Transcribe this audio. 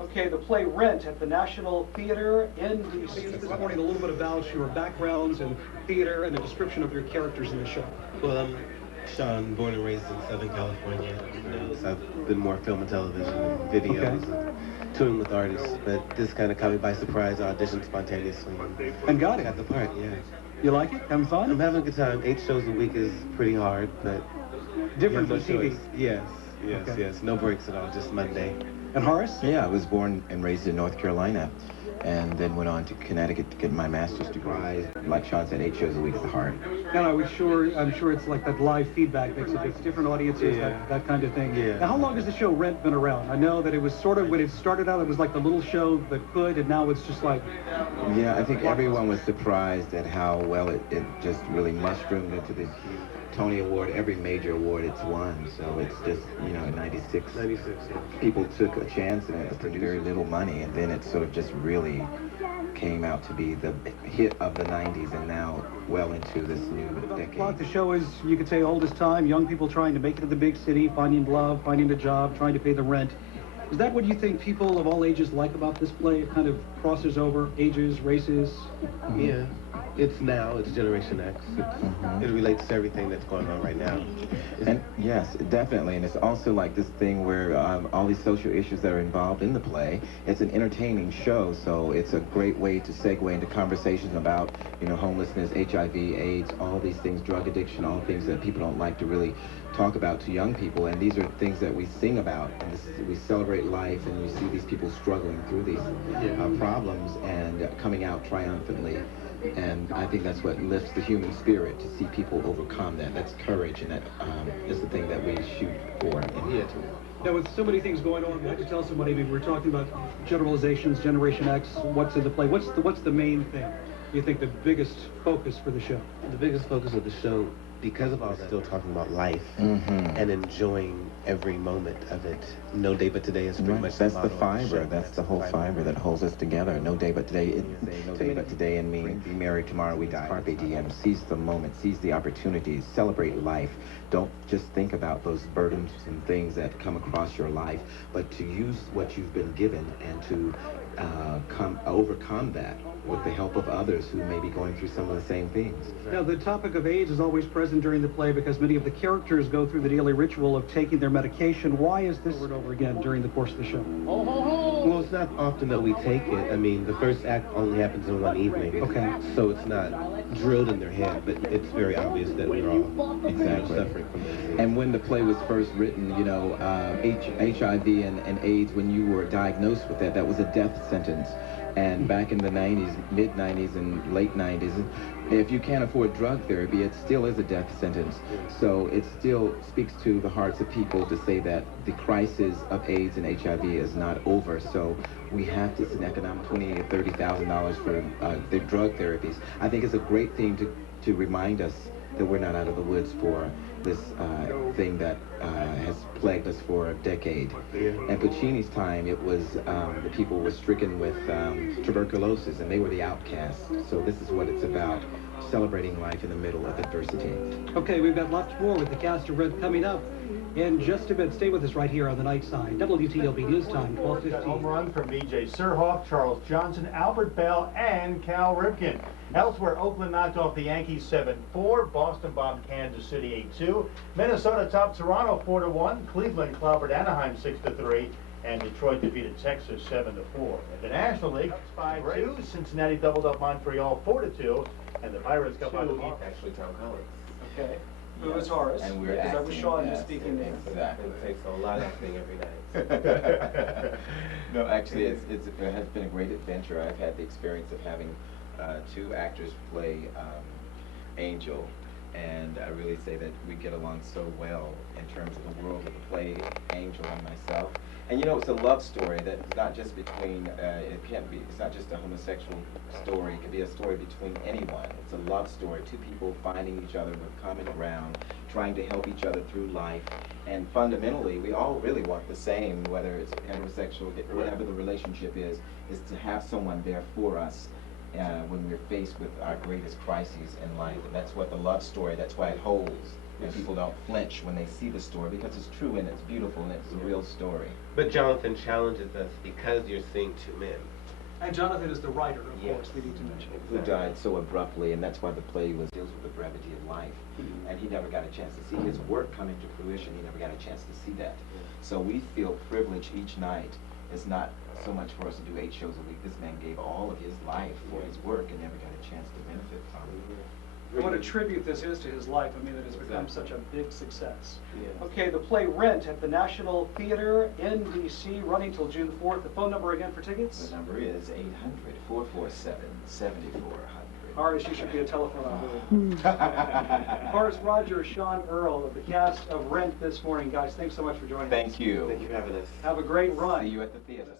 Okay, the play Rent at the National Theater in D.C. This morning, a little bit about your backgrounds in theater and a description of your characters in the show. Well, I'm Sean, born and raised in Southern California. So I've been more film and television and videos and touring with artists, but this kind of caught me by surprise. I auditioned spontaneously And got it. got the part, yeah. You like it? Having fun? I'm having a good time. 8 shows a week is pretty hard, but Different you from have no TV. choice. Yes, Okay. yes. No breaks at all, just Monday. And Horace? Yeah, I was born and raised in North Carolina, and then went on to Connecticut to get my master's degree. Like Sean said, 8 shows a week is hard. And I'm sure it's like that live feedback makes a difference. Different audiences, Yeah. that kind of thing. Yeah. Now, how long has the show Rent been around? I know that it was sort of, when it started out, it was like the little show that could, and now it's just like... Yeah, I think everyone was surprised at how well it just really mushroomed into this huge Tony Award, every major award it's won. So it's just, in 96, 96, yeah. people took a chance and it for very little money, and then it sort of just really came out to be the hit of the 90s, and now well into this new decade. The show is, you could say, old as time, young people trying to make it to the big city, finding love, finding a job, trying to pay the rent. Is that what you think people of all ages like about this play? It kind of crosses over ages, races? Yeah, it's now, it's Generation X. It relates to everything that's going on right now. And yes, definitely, and it's also like this thing where all these social issues that are involved in the play. It's an entertaining show, so it's a great way to segue into conversations about, homelessness, HIV, AIDS, all these things, drug addiction, all things that people don't like to really talk about to young people. And these are things that we sing about, and we celebrate life, and we see these people struggling through these problems and coming out triumphantly. And I think that's what lifts the human spirit, to see people overcome that. That's courage, and that is the thing that we shoot for in theater. Now, with so many things going on, we have to tell somebody. I mean, we're talking about generalizations, Generation X, what's in the play. What's the main thing you think the biggest focus for the show? The biggest focus of the show, because of all that, still talking about life and enjoying every moment of it. No day but today is pretty Right, much that's the the motto of fiber. show. That's the whole fiber that holds us together. No day but today. No day but today, and mean be merry tomorrow we die. Carpe diem. Seize the moment. Seize the opportunities. Celebrate life. Don't just think about those burdens and things that come across your life, but to use what you've been given and to overcome that with the help of others who may be going through some of the same things. Now, the topic of AIDS is always present during the play because many of the characters go through the daily ritual of taking their medication. Why is this over and over again during the course of the show? Well, it's not often that we take it. I mean, the first act only happens in one evening. Okay. So it's not drilled in their head, but it's very obvious that we're all Exactly. suffering from this. And when the play was first written, HIV and AIDS, when you were diagnosed with that, that was a death sentence. And back in the 90s, mid-90s and late 90s, if you can't afford drug therapy, it still is a death sentence. So it still speaks to the hearts of people to say that the crisis of AIDS and HIV is not over. So we have to, it's an economic $20,000 or $30,000 for the drug therapies. I think it's a great thing to remind us that we're not out of the woods for this thing that has plagued us for a decade. At Puccini's time, it was the people were stricken with tuberculosis, and they were the outcasts. So this is what it's about, celebrating life in the middle of adversity. Okay, we've got lots more with the cast of Rent coming up in just a bit. Stay with us right here on the night side. WTOP News Time, Home 12:15. run from B.J. Surhoff, Charles Johnson, Albert Bell, and Cal Ripken. Elsewhere, Oakland knocked off the Yankees 7-4. Boston bombed Kansas City 8-2. Minnesota topped Toronto 4-1. Cleveland clobbered Anaheim 6-3. And Detroit defeated Texas 7-4. In the National League, 5-2. Cincinnati doubled up Montreal 4-2. And the Pirates got by the ball. Actually, Tom Collins. Okay. Who was Horace? And we're Because that was acting, Sean yes, speaking there. Exactly. It takes a lot of acting every night. No, actually, it has been a great adventure. I've had the experience of having 2 actors play Angel, and I really say that we get along so well in terms of the world of the play Angel and myself. And it's a love story that's not just between, it's not just a homosexual story. It could be a story between anyone. It's a love story, 2 people finding each other with common ground, trying to help each other through life. And fundamentally, we all really want the same, whether it's heterosexual, whatever the relationship is to have someone there for us when we're faced with our greatest crises in life. And that's what the love story, that's why it holds And people don't flinch when they see the story because it's true and it's beautiful and it's a real story. But Jonathan challenges us because you're seeing two men. And Jonathan is the writer, of Yes. course, we need to mention. Who died so abruptly, and that's why the play deals with the brevity of life. And he never got a chance to see his work come into fruition. He never got a chance to see that. So we feel privileged each night. It's not so much for us to do 8 shows a week. This man gave all of his life for his work and never got a chance to benefit from it. And what a tribute this is to his life. I mean, it has become Exactly. such a big success. Yes. Okay, the play Rent at the National Theater in D.C., running till June 4th. The phone number again for tickets? The number is 800-447-7400. Horace, you should be a telephone operator. Horace Rogers, Sean Earl of the cast of Rent this morning. Guys, thanks so much for joining us. Thank you. Thank you for having us. Have a great run. See you at the theater.